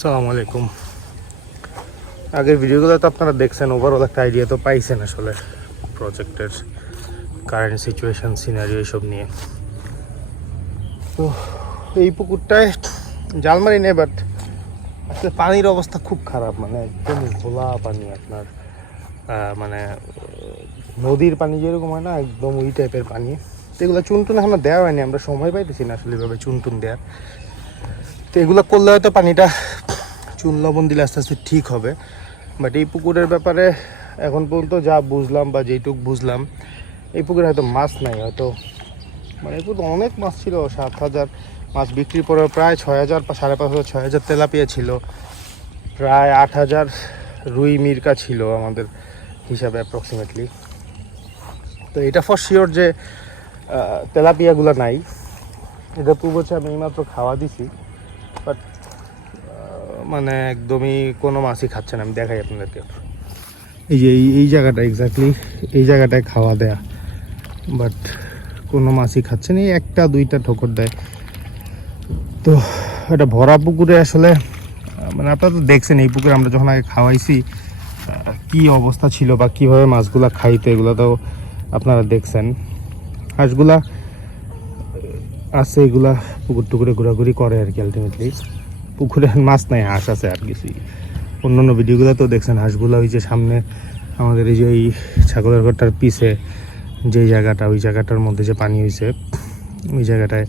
সালাম আলাইকুম। আগের ভিডিওগুলো তো আপনারা দেখছেন ওভারঅল একটা আইডিয়া তো পাইছেন আসলে প্রজেক্টের কারেন্ট সিচুয়েশন সিনারি এইসব নিয়ে। তো এই পুকুরটায় জাল মারি নেই বাট আসলে পানির অবস্থা খুব খারাপ মানে একদম ঘোলা পানি আপনার মানে নদীর পানি যেরকম হয় না, একদম ওই টাইপের পানি। এগুলো চুনটুন এখনও দেওয়া হয়নি, আমরা সময় পাইতেছি না আসলে এভাবে চুনটুন দেওয়ার। তো এগুলো করলে হয়তো পানিটা চুন লবণ দিলে আস্তে আস্তে ঠিক হবে। বাট এই পুকুরের ব্যাপারে এখন পর্যন্ত যা বুঝলাম বা যেইটুক বুঝলাম, এই পুকুরে হয়তো মাছ নাই, হয়তো মানে এই পুকুরে অনেক মাছ ছিল, সাত হাজার মাছ বিক্রি পরে প্রায় ছয় হাজার বা সাড়ে পাঁচ হাজার, ছয় হাজার তেলাপিয়া ছিল। প্রায় আট হাজার রুই মির্কা ছিল আমাদের হিসাবে অ্যাপ্রক্সিমেটলি তো এটা ফর শিওর যে তেলাপিয়াগুলো নাই। এটা পূর্ব আমি এইমাত্র খাওয়া দিছি। বাট মানে একদমই কোনো মাছই খাচ্ছে না। আমি দেখাই আপনাদেরকে। এই যে এই এই জায়গাটা এক্স্যাক্টলি এই জায়গাটায় খাওয়া দেয়া। বাট কোনো মাছই খাচ্ছে না। একটা দুইটা ঠোকর দেয়। তো এটা ভরা পুকুরে আসলে মানে আপনারা তো দেখছেন, এই পুকুরে আমরা যখন আগে খাওয়াইছি কি অবস্থা ছিল বা কীভাবে মাছগুলা খাইতো, এগুলো তো আপনারা দেখছেন। হাঁসগুলা আছে, এগুলা পুকুর টুকুরে ঘোরাঘুরি করে আর কি আলটিমেটলি পুকুরে মাছ নাই, হাঁস আছে আর কিছুই। অন্য অন্য ভিডিওগুলো তো দেখছেন, হাঁসগুলো ওই যে সামনে আমাদের এই যে এই ছাগলের ঘরটার পিছে যে জায়গাটা, ওই জায়গাটার মধ্যে যে পানি হয়েছে ওই জায়গাটায়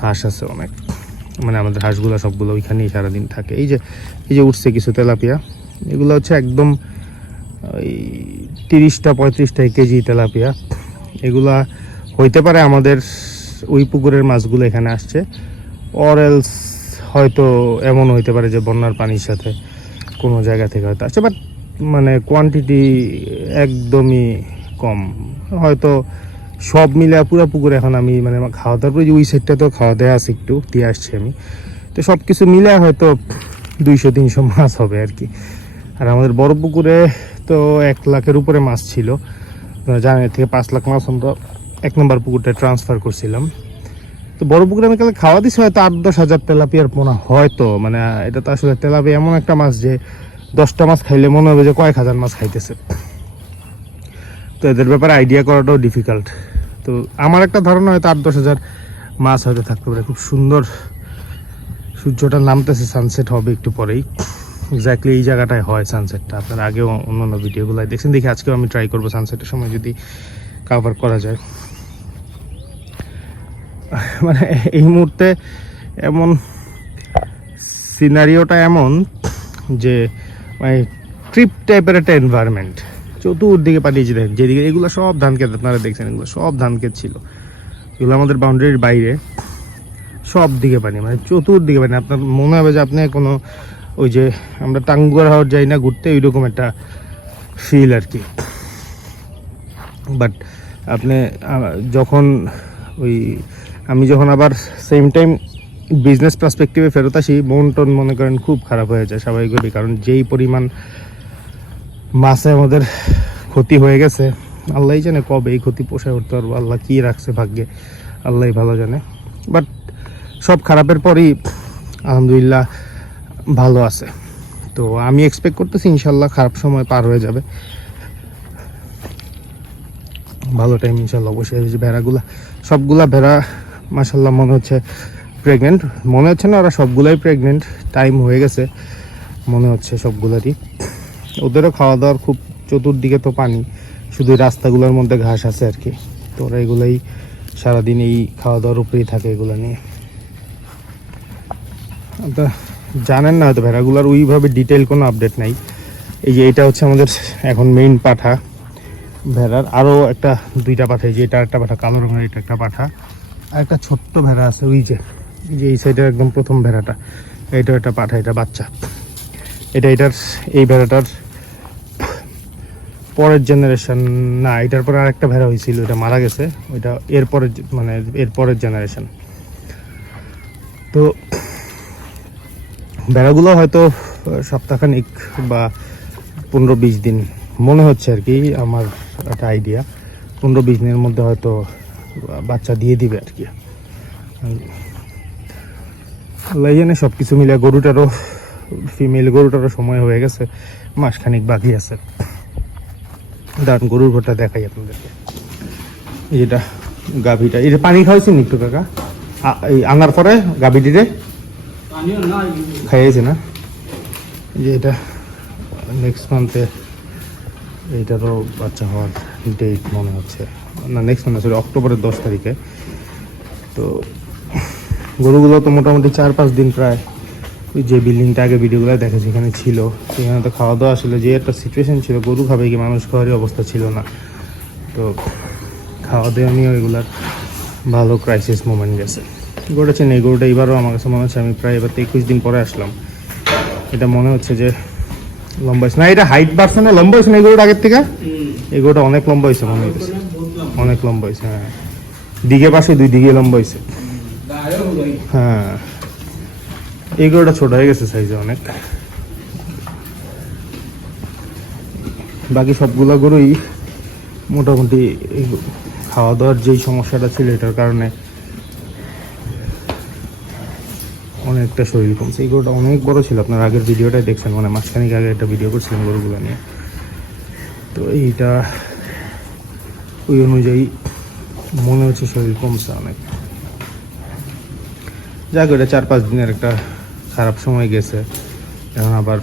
হাঁস আছে অনেক। মানে আমাদের হাঁসগুলো সবগুলো ওইখানেই সারাদিন থাকে। এই যে এই যে উঠছে কিছু তেলাপিয়া, এগুলো হচ্ছে একদম ওই তিরিশটা পঁয়ত্রিশটা কেজি তেলাপিয়া। এগুলা হইতে পারে আমাদের ওই পুকুরের মাছগুলো এখানে আসছে। অর এলস হয়তো এমন হইতে পারে যে বন্যার পানির সাথে কোনো জায়গা থেকে হয়তো আসছে বাট মানে কোয়ান্টিটি একদমই কম। হয়তো সব মিলে পুরো পুকুরে এখন আমি মানে খাওয়া দাওয়ার পরে যে ওই সাইডটা তো খাওয়া দাওয়া আছে একটু, দিয়ে আসছি আমি। তো সব কিছু মিলে হয়তো দুইশো, তিনশো মাছ হবে আর কি। আর আমাদের বড় পুকুরে তো এক লাখের উপরে মাছ ছিল। আপনারা থেকে পাঁচ লাখ মাছ আমরা এক নম্বর পুকুরটা ট্রান্সফার করছিলাম। তো বড় পুকুরে আমি কালে খাওয়া দিছি, হয়তো আট দশ হাজার তেলাপিয়ার পোনা হয়তো মানে এটা তো আসলে তেলাপিয়া এমন একটা মাছ যে দশটা মাছ খাইলে মনে হবে যে কয়েক হাজার মাছ খাইতেছে। তো এদের ব্যাপারে আইডিয়া করাটাও ডিফিকাল্ট তো আমার একটা ধারণা হয়তো আট দশ হাজার মাছ হয়তো থাকতে পারে। খুব সুন্দর সূর্যটা নামতেছে সানসেট হবে একটু পরেই। এক্স্যাক্টলি এই জায়গাটায় হয় সানসেটটা আপনারা আগেও অন্য অন্য ভিডিওগুলো দেখছেন, দেখি আজকেও আমি ট্রাই করব সানসেটের সময় যদি কাভার করা যায়। মানে এই মুহূর্তে এমন সিনারিওটা এমন যে মানে ট্রিপ টাইপের একটা এনভায়রনমেন্ট চতুর্দিকে পাঠিয়েছে দেখেন যেদিকে এগুলো সব ধান ক্ষেত, আপনারা দেখছেন, এগুলো সব ধান ক্ষেত ছিল। এগুলো আমাদের বাউন্ডারির বাইরে। সব দিকে পানি মানে চতুর্দিকে পানি। আপনার মনে হবে যে আপনি কোনো ওই যে আমরা টাঙ্গুয়ার হাওয়ার যাই না ঘুরতে, ওইরকম একটা ফিল আর কি। বাট আপনি যখন ওই আমি যখন আবার সেম টাইম বিজনেস পার্সপেক্টিভে ফেরত আসি, মন টন মনে করেন খুব খারাপ হয়ে যায় স্বাভাবিকভাবেই, কারণ যেই পরিমাণ মাছে আমাদের ক্ষতি হয়ে গেছে, আল্লাহই জানে কবে এই ক্ষতি পোষায় উঠতে পারব, আল্লাহ কী রাখছে ভাগ্যে, আল্লাহই ভালো জানে। বাট সব খারাপের পরই আলহামদুলিল্লাহ ভালো আছে। তো আমি এক্সপেক্ট করতেছি ইনশাল্লাহ খারাপ সময় পার হয়ে যাবে। ভালো টাইম ইনশাল্লাহ অবশ্যই ভেড়াগুলা, সবগুলা ভেড়া মাসাল্লাহ মনে হচ্ছে প্রেগনেন্ট মনে হচ্ছে না ওরা সবগুলাই প্রেগনেন্ট টাইম হয়ে গেছে। মনে হচ্ছে সবগুলারই। ওদেরও খাওয়া দাওয়ার খুব চতুর্দিকে তো পানি, শুধু রাস্তাগুলোর মধ্যে ঘাস আছে আর কি। তো ওরা এগুলাই সারাদিন এই খাওয়া দাওয়ার উপরেই থাকে এগুলো নিয়ে। আপনারা জানেন না হয়তো ভেড়াগুলোর ওইভাবে ডিটেল কোনো আপডেট নাই। এই যে এটা হচ্ছে আমাদের এখন মেইন পাঠা। ভেড়ার আরও একটা, দুইটা পাঠা, এই যে এটা একটা পাঠা, কালো রঙের এটা একটা পাঠা। একটা ছোট্ট ভেড়া আছে, ওই যে যে এই সাইডের একদম প্রথম ভেড়াটা। এটা একটা পাঠা, এটা বাচ্চা। এটা এটার, এই ভেড়াটার পরের জেনারেশন না, এটার পরে আরেকটা ভেড়া হয়েছিল এটা মারা গেছে। ওইটা এরপরের মানে এর পরের জেনারেশন তো ভেড়াগুলো হয়তো সপ্তাহখানিক বা পনেরো বিশ দিন, মনে হচ্ছে আর কি, আমার একটা আইডিয়া পনেরো বিশ দিনের মধ্যে হয়তো বাচ্চা দিয়ে দিবে আর কি। আল্লাহ জানে সব কিছু মিলে গরুটারও ফিমেল গরুটারও সময় হয়ে গেছে মাসখানিক বাকি আছে। দাঁড়ান গরুর ঘরটা দেখাই আপনাদেরকে। এই যেটা গাভীটা এটা পানি খাওয়াইছেন একটু কাকা? এই আনার পরে গাভীটিরে? খাইয়েছে না? যে এটা নেক্সট মান্থে এইটারও বাচ্চা হওয়ার ডেট মনে হচ্ছে। না নেক্সট মান্থ সরি অক্টোবরের দশ তারিখে। তো গরুগুলো তো মোটামুটি চার পাঁচ দিন প্রায় ওই যে বিল্ডিংটা আগে ভিডিওগুলো দেখে যেখানে ছিল। সেখানে তো খাওয়া দাওয়া আসলে যে একটা সিচুয়েশান ছিল গরু খাবে কি মানুষ খাওয়ারই অবস্থা ছিল না। তো খাওয়া দাওয়া নিয়ে এগুলার ভালো ক্রাইসিস মোমেন্ট গেছে। গরুটা চেন এই গরুটা এবারও আমার কাছে মনে হচ্ছে আমি প্রায় এবার তো একুশ দিন পরে আসলাম। এটা মনে হচ্ছে যে লম্বা হয়েছে। না এটা হাইট বাড়ছে না লম্বা হয়েছে না এই গরুটা আগের থেকে? এই গরুটা অনেক লম্বা হয়েছে মনে হচ্ছে অনেক লম্বা হয়েছে হ্যাঁ। দিকে পাশে দুই দিকে লম্বা হয়েছে হ্যাঁ। এই গরুটা ছোট হয়ে গেছে সাইজে অনেক। বাকি সবগুলা গরুই মোটামুটি খাওয়া দাওয়ার যেই সমস্যাটা ছিল এটার কারণে অনেকটা শরীর কমছে। এই গরুটা অনেক বড় ছিল। আপনার আগের ভিডিওটাই দেখছেন মানে মাঝখানিক আগে একটা ভিডিও করছিলেন গরুগুলো নিয়ে। তো এইটা ওই অনুযায়ী মনে হচ্ছে শরীর কমছে অনেক। যাক এটা চার পাঁচ দিনের একটা খারাপ সময় গেছে। এখন আবার,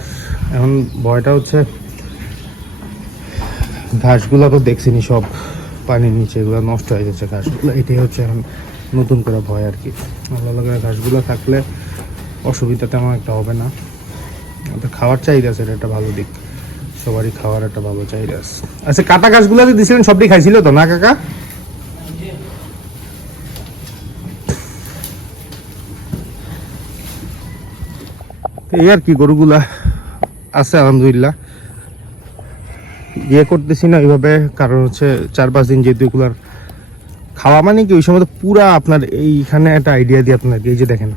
এখন ভয়টা হচ্ছে, ঘাসগুলো তো দেখছিনি সব, পানির নিচে এগুলো নষ্ট হয়ে যাচ্ছে ঘাসগুলো। এটাই হচ্ছে এখন নতুন করে ভয় আর কি। আল্লাহ করে ঘাসগুলো থাকলে অসুবিধা তেমন একটা হবে না। খাওয়ার চাহিদা এটা একটা ভালো দিক। সবারই খাওয়ার একটা ভালো আছে। আচ্ছা কাটা গাছগুলো যে দিছিলেন সবটি খাইছিল তো, না, কাকা? এই আর কি গরুগুলা আছে, আলহামদুলিল্লাহ। ইয়ে করতেছি না এইভাবে, কারণ হচ্ছে চার পাঁচ দিন যেহেতু এগুলার খাওয়া মানে কি, ওই সময় পুরা আপনার এইখানে একটা আইডিয়া দিই আপনাকে, এই যে দেখেন,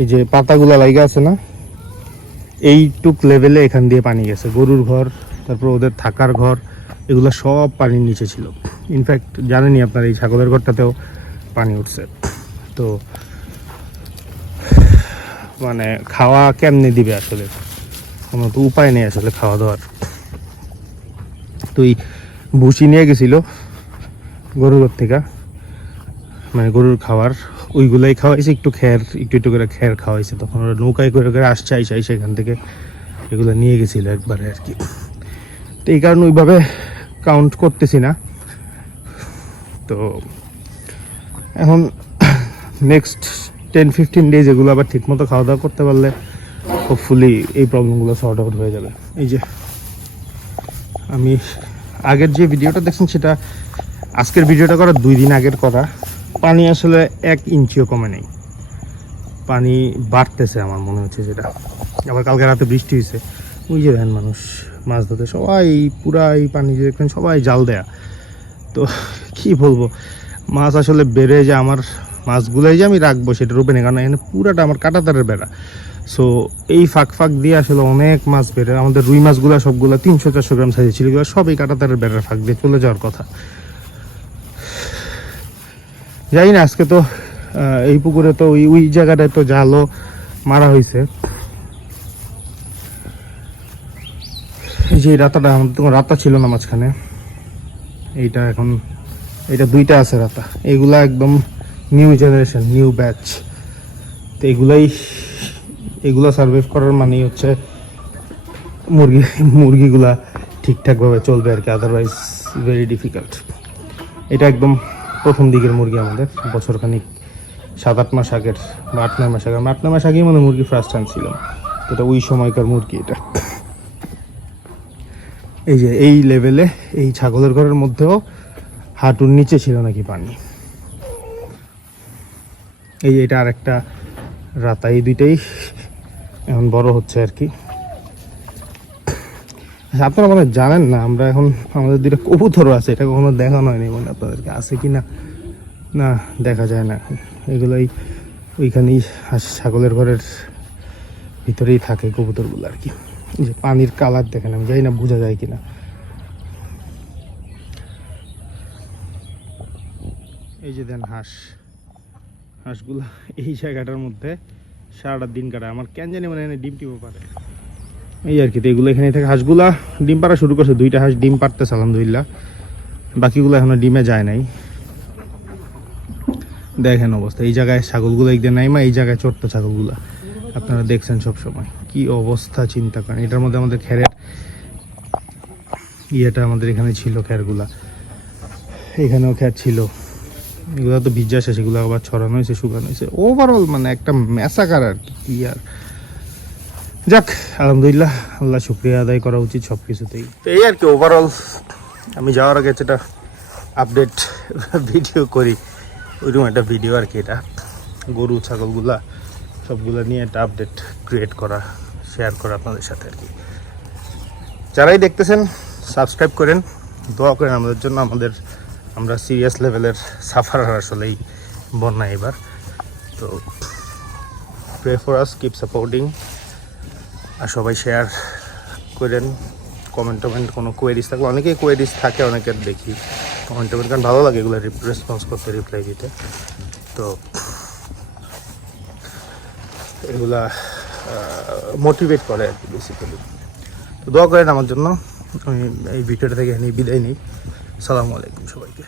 এই যে পাতাগুলা লাইগা আছে না? এইটুক লেভেলে এখান দিয়ে পানি গেছে। গরুর ঘর, তারপর ওদের থাকার ঘর, এগুলো সব পানির নিচে ছিল। ইনফ্যাক্ট জানেনই আপনার, এই ছাগলের ঘরটাতেও পানি উঠছে। তো মানে খাওয়া কেমনে দিবে আসলে? কোনো তো উপায় নেই আসলে খাওয়া দাওয়ার। তুই ভুসি নিয়ে গেছিল গরুর ঘর থেকে মানে গরুর খাবার ওইগুলাই খাওয়াইছে, একটু খের, একটু একটু করে খের খাওয়াইছে। তখন ওরা নৌকায় করে করে আসছে, আইসে আইসে এখান থেকে এগুলো নিয়ে গেছিল একবারে আর কি। তো এই কারণে ওইভাবে কাউন্ট করতেছি না। তো এখন নেক্সট টেন ফিফটিন ডেজ এগুলো আবার ঠিকমতো খাওয়া দাওয়া করতে পারলে হোপফুলি এই প্রবলেমগুলো সর্ট আউট হয়ে যাবে। এই যে আমি আগের যে ভিডিওটা দেখছেন সেটা আজকের ভিডিওটা করা, দুই দিন আগের করা। পানি আসলে এক ইঞ্চিও কমে নেই। পানি বাড়তেছে আমার মনে হচ্ছে যেটা। আবার কালকে রাতে বৃষ্টি হয়েছে। ওই যে দেখেন মানুষ, মাছ ধরতে সবাই পুরা এই পানি যে দেখবেন সবাই জাল দেয়া। তো কি বলব, মাছ আসলে বেড়ে যে আমার মাছগুলাই যে আমি রাখব সেটা রূপে নেই, কারণ এখানে পুরাটা আমার কাটাতারের বেড়া। সো এই ফাঁক ফাঁক দিয়ে আসলে অনেক মাছ বেড়ে, আমাদের রুই মাছগুলো সবগুলো তিনশো চারশো গ্রাম সাইজে ছিল, এগুলো সব এই কাটাতারের বেড়ার ফাঁক দিয়ে চলে যাওয়ার কথা। জানি না, আজকে তো এই পুকুরে তো ওই ওই জায়গাটায় তো জালও মারা হয়েছে। এই যে রাতাটা রাতা ছিল না মাঝখানে। এইটা এখন এটা দুইটা আছে রাতা। এগুলা একদম নিউ জেনারেশন নিউ ব্যাচ তো এগুলাই এগুলা সার্ভাইভ করার মানেই হচ্ছে মুরগি, মুরগিগুলা ঠিকঠাকভাবে চলবে আর কি আদারওয়াইজ ভেরি ডিফিকাল্ট এটা একদম প্রথম দিকের মুরগি আমাদের, বছরখানিক সাত আট মাস আগের বা আট, নয় মাস আগে আট, নয় মাস আগেই মানে মুরগি ফার্স্ট আনছিলাম তো এটা ওই সময়কার মুরগি এটা। এই যে এই লেভেলে এই ছাগলের ঘরের মধ্যেও হাঁটুর নিচে ছিল নাকি পানি? এই এটা আরেকটা রাতা এই দুইটাই, এখন বড় হচ্ছে আর কি। আপনারা মানে জানেন না, আমরা এখন আমাদের দুইটা কবুতরও আছে, এটা কখনো দেখানো হয়নি মানে আপনাদেরকে। আছে কি না? না, দেখা যায় না। এগুলোই ওইখানেই হাঁস ছাগলের ঘরের ভিতরেই থাকে কবুতরগুলো আর কি। যে পানির কালার দেখেন, আমি জানি না, বোঝা যায় কিনা এই যে দেন হাঁস। হাঁসগুলো এই জায়গাটার মধ্যে সারাটা দিন কাটায়। আমার কেন জানি মানে ডিম টিমও পারে। এই আর কি, তো এগুলো এখানে থেকে। হাঁসগুলা ডিম পাড়া শুরু করছে, দুইটা হাঁস ডিম পারতেছে আলহামদুলিল্লাহ। বাকিগুলো এখনও ডিমে যায় নাই। দেখেন অবস্থা, এই জায়গায় ছাগলগুলো একদিন নাই মা, এই জায়গায় ছোট্ট ছাগলগুলা। আপনারা দেখছেন সব সময় কি অবস্থা, চিন্তা করেন। এটার মধ্যে আমাদের খেরের ইয়েটা আমাদের এখানে ছিল, খেরগুলা। এখানেও খ্যার ছিল। এগুলো তো ভিজা শেষ, এগুলো আবার ছড়ানো হয়েছে, শুকানো হয়েছে। ওভারঅল মানে একটা ম্যাসাকার আর কি আর যাক, আলহামদুলিল্লাহ, আল্লাহ শুক্রিয়া আদায় করা উচিত সব কিছুতেই তো এই আর কি ওভারঅল আমি যাওয়ার আগে যেটা আপডেট ভিডিও করি, ওইরকম একটা ভিডিও আর কি এটা। গরু, ছাগলগুলা, সবগুলো নিয়ে একটা আপডেট ক্রিয়েট করা শেয়ার করা আপনাদের সাথে আর কি। যারাই দেখতেছেন সাবস্ক্রাইব করেন, দোয়া করেন আমাদের জন্য, আমাদের, আমরা সিরিয়াস লেভেলের সাফার আসলেই বন্যা এবার। তো pray for us keep supporting আর সবাই শেয়ার করেন কমেন্ট টমেন্ট কোনো কোয়েরিজ থাকলে, অনেকেই কোয়েরিজ থাকে অনেকের দেখি কমেন্ট টমেন্ট, কারণ ভালো লাগে এগুলো রেসপন্স করতে রিপ্লাই দিতে। তো এগুলা মোটিভেট করে আর কি বেসিক্যালি তো দোয়া করেন আমার জন্য, আমি এই ভিডিওটা থেকে এখানে বিদায় নিই। সালামু আলাইকুম সবাইকে।